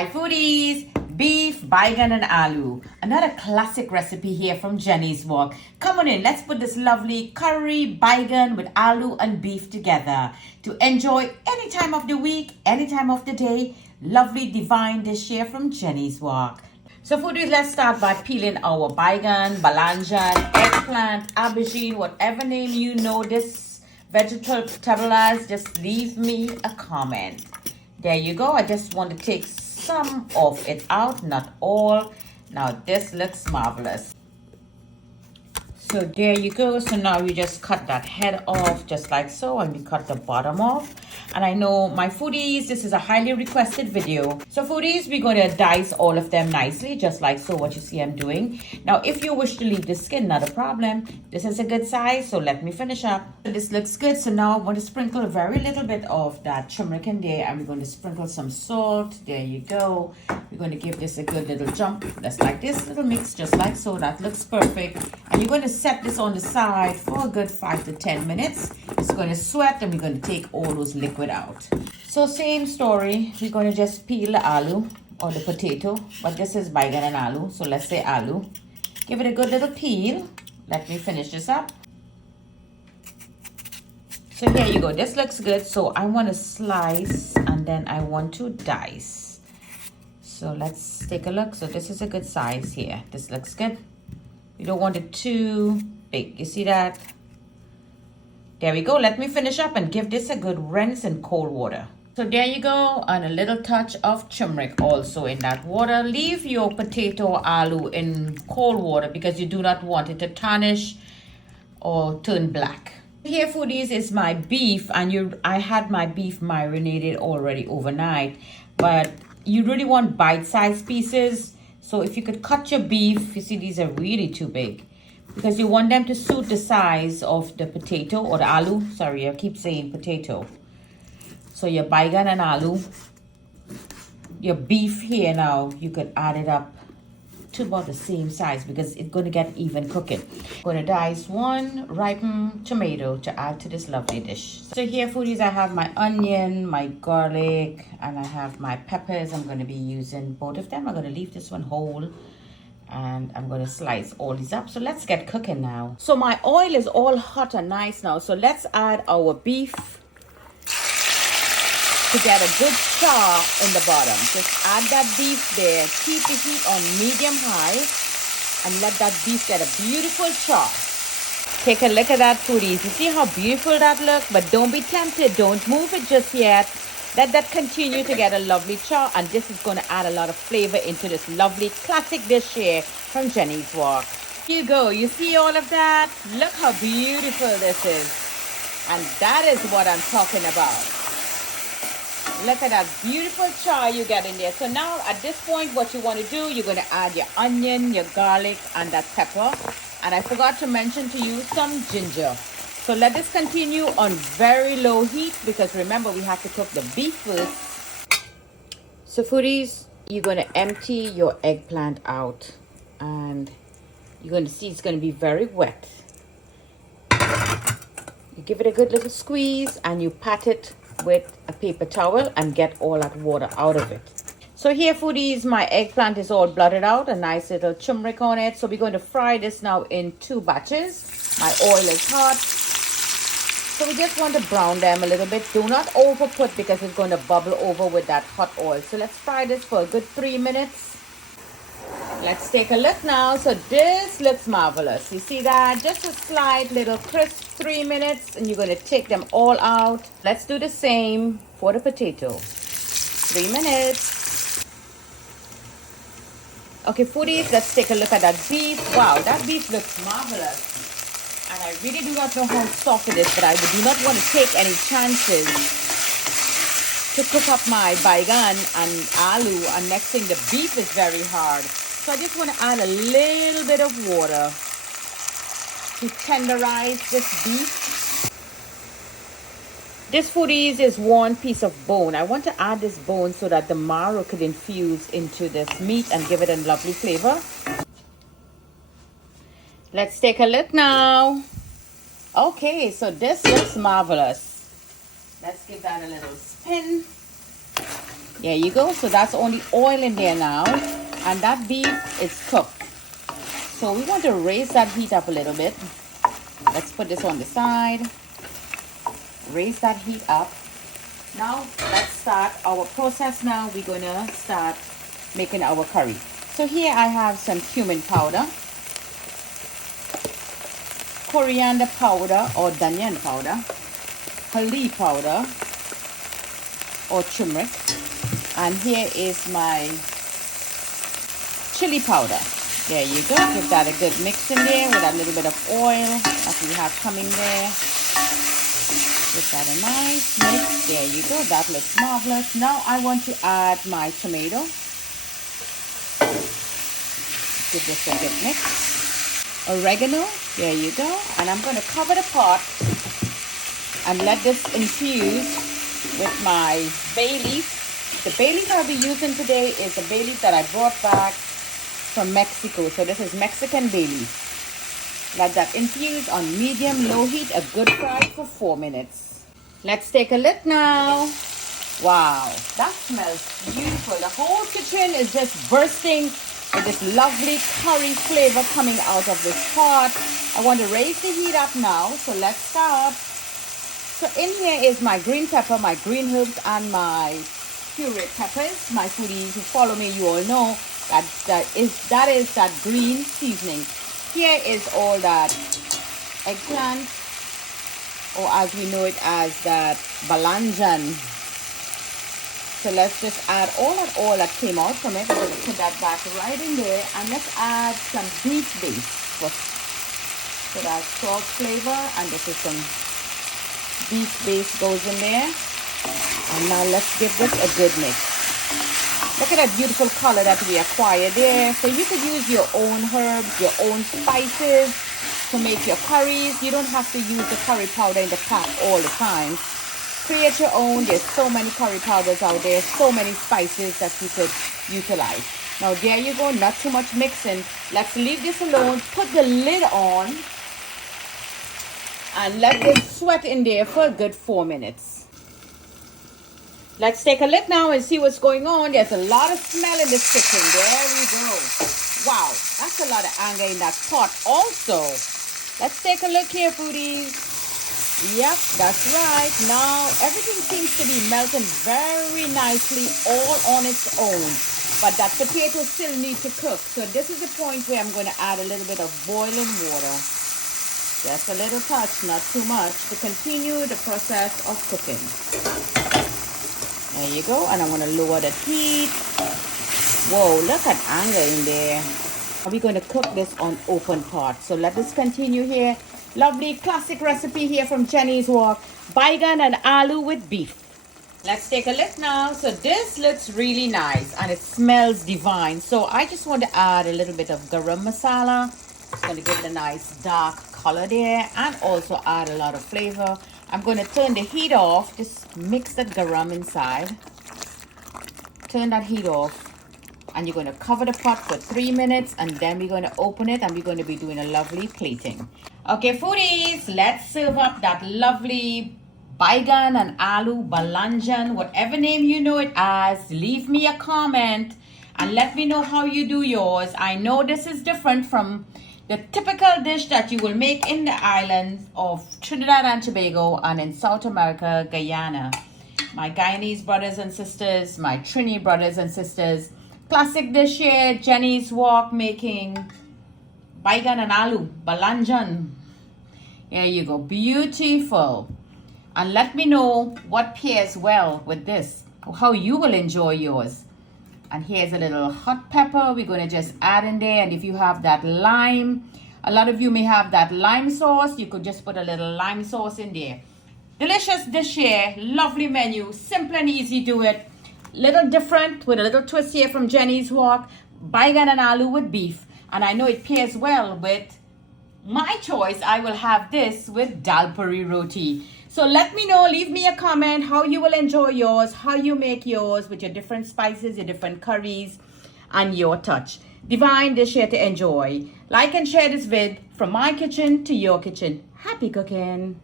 Hi foodies, beef, baigan and aloo. Another classic recipe here from Jenny's Walk. Come on in, let's put this lovely curry, baigan with aloo and beef together to enjoy any time of the week, any time of the day. Lovely divine dish here from Jenny's Walk. So foodies, let's start by peeling our baigan, balanjan, eggplant, aubergine, whatever name you know this vegetable as, just leave me a comment. There you go. I just want to take some of it out, not all. Now this looks marvelous. So there you go. So now you just cut that head off just like so, and we cut the bottom off. And I know my foodies, this is a highly requested video. So foodies, we're going to dice all of them nicely, just like so, what you see I'm doing. Now, if you wish to leave the skin, not a problem. This is a good size, so let me finish up. This looks good. So now I'm going to sprinkle a very little bit of that turmeric in there, and we're going to sprinkle some salt. There you go. We're going to give this a good little jump, just like this, little mix, just like so. That looks perfect. And you're going to set this on the side for a good 5 to 10 minutes. It's going to sweat, and we're going to take all those liquid out. So same story, we're going to just peel the aloo or the potato, but this is baigan and aloo, so let's say aloo. Give it a good little peel. Let me finish this up. So here you go, this looks good. So I want to slice and then I want to dice. So let's take a look. So this is a good size here. This looks good. You don't want it too big. You see that? There we go. Let me finish up and give this a good rinse in cold water. So there you go. And a little touch of turmeric also in that water. Leave your potato or aloo in cold water because you do not want it to tarnish or turn black. Here foodies is my beef, and I had my beef marinated already overnight, but you really want bite-sized pieces. So if you could cut your beef, you see these are really too big, because you want them to suit the size of the potato or the aloo. Sorry, I keep saying potato. So your baigan and aloo, your beef here now, you could add it up to about the same size because it's going to get even cooking. I'm going to dice one ripened tomato to add to this lovely dish. So here foodies, I have my onion, my garlic, and I have my peppers. I'm going to be using both of them. I'm going to leave this one whole. And I'm going to slice all these up. So let's get cooking now. So my oil is all hot and nice now. So let's add our beef to get a good char in the bottom. Just add that beef there. Keep the heat on medium high and let that beef get a beautiful char. Take a look at that foodies. You see how beautiful that looks? But don't be tempted. Don't move it just yet. Let that continue to get a lovely char, and this is going to add a lot of flavor into this lovely classic dish here from Jenny's Walk. Here you go. You see all of that? Look how beautiful this is. And that is what I'm talking about. Look at that beautiful char you get in there. So now at this point, what you want to do, you're going to add your onion, your garlic, and that pepper. And I forgot to mention to you some ginger. So let this continue on very low heat because remember we have to cook the beef first. So foodies, you're going to empty your eggplant out and you're going to see it's going to be very wet. You give it a good little squeeze and you pat it with a paper towel and get all that water out of it. So here foodies, my eggplant is all blotted out, a nice little turmeric on it. So we're going to fry this now in 2 batches. My oil is hot. So we just want to brown them a little bit. Do not over put because it's going to bubble over with that hot oil. So let's fry this for a good 3 minutes. Let's take a look now. So this looks marvelous. You see that? Just a slight little crisp 3 minutes and you're going to take them all out. Let's do the same for the potato. 3 minutes. Okay, foodies, let's take a look at that beef. Wow, that beef looks marvelous. And I really do not know how soft it is, but I do not want to take any chances to cook up my baigan and aloo. And next thing, the beef is very hard. So I just want to add a little bit of water to tenderize this beef. This foodies is 1 piece of bone. I want to add this bone so that the marrow could infuse into this meat and give it a lovely flavor. Let's take a look now. Okay, so this looks marvelous. Let's give that a little spin. There you go. So that's only oil in there now. And that beef is cooked. So we want to raise that heat up a little bit. Let's put this on the side. Raise that heat up. Now let's start our process now. We're going to start making our curry. So here I have some cumin powder, coriander powder or dhaniya powder, haldi powder or turmeric, and here is my chili powder. There you go. Give that a good mix in there with a little bit of oil that we have coming there. Give that a nice mix. There you go. That looks marvelous. Now I want to add my tomato. Give this a good mix. Oregano. There you go. And I'm going to cover the pot and let this infuse with my bay leaf. The bay leaf I'll be using today is the bay leaf that I brought back from Mexico. So this is Mexican bay leaf. Let that infuse on medium-low heat, a good fry for 4 minutes. Let's take a look now. Wow, that smells beautiful. The whole kitchen is just bursting with this lovely curry flavor coming out of this pot. I want to raise the heat up now, so let's start. So in here is my green pepper, my green herbs, and my pureed peppers. My foodies who follow me, you all know that is that green seasoning. Here is all that eggplant, or as we know it as that balanjan. So let's just add all that oil that came out from it. We're going to put that back right in there, and let's add some beef base so that salt flavor, and this is some beef base goes in there. And now let's give this a good mix. Look at that beautiful color that we acquired there. So you could use your own herbs, your own spices to make your curries. You don't have to use the curry powder in the pack all the time. Create your own. There's so many curry powders out there, so many spices that you could utilize. Now there you go, not too much mixing. Let's leave this alone. Put the lid on and let this sweat in there for a good 4 minutes. Let's take a look now and see what's going on. There's a lot of smell in this kitchen. There we go. Wow, that's a lot of anger in that pot also. Let's take a look here, foodies. Yep, that's right. Now everything seems to be melting very nicely all on its own. But that potato still needs to cook. So this is the point where I'm going to add a little bit of boiling water. Just a little touch, not too much, to continue the process of cooking. There you go. And I'm going to lower the heat. Whoa, look at anger in there. We're going to cook this on open pot. So let this continue here. Lovely classic recipe here from Jenny's Walk. Baigan and aloo with beef. Let's take a look now. So this looks really nice and it smells divine. So I just want to add a little bit of garam masala. It's going to give it a nice dark color there and also add a lot of flavor. I'm going to turn the heat off. Just mix that garam inside. Turn that heat off. And you're going to cover the pot for 3 minutes, and then we're going to open it and we're going to be doing a lovely plating. Okay, foodies, let's serve up that lovely Baigan and aloo balanjan, whatever name you know it as. Leave me a comment and let me know how you do yours. I know this is different from the typical dish that you will make in the islands of Trinidad and Tobago and in South America, Guyana. My Guyanese brothers and sisters, my Trini brothers and sisters. Classic dish here, Jenny's Walk, making Baigan and aloo balanjan. There you go, beautiful. And let me know what pairs well with this, or how you will enjoy yours. And here's a little hot pepper we're going to just add in there. And if you have that lime, a lot of you may have that lime sauce, you could just put a little lime sauce in there. Delicious dish here, lovely menu, simple and easy to it. Little different with a little twist here from Jenny's Walk. Baigan and aloo with beef. And I know it pairs well with my choice. I will have this with dal puri roti. So let me know, leave me a comment how you will enjoy yours, how you make yours with your different spices, your different curries, and your touch. Divine dish here to enjoy. Like and share this vid from my kitchen to your kitchen. Happy cooking.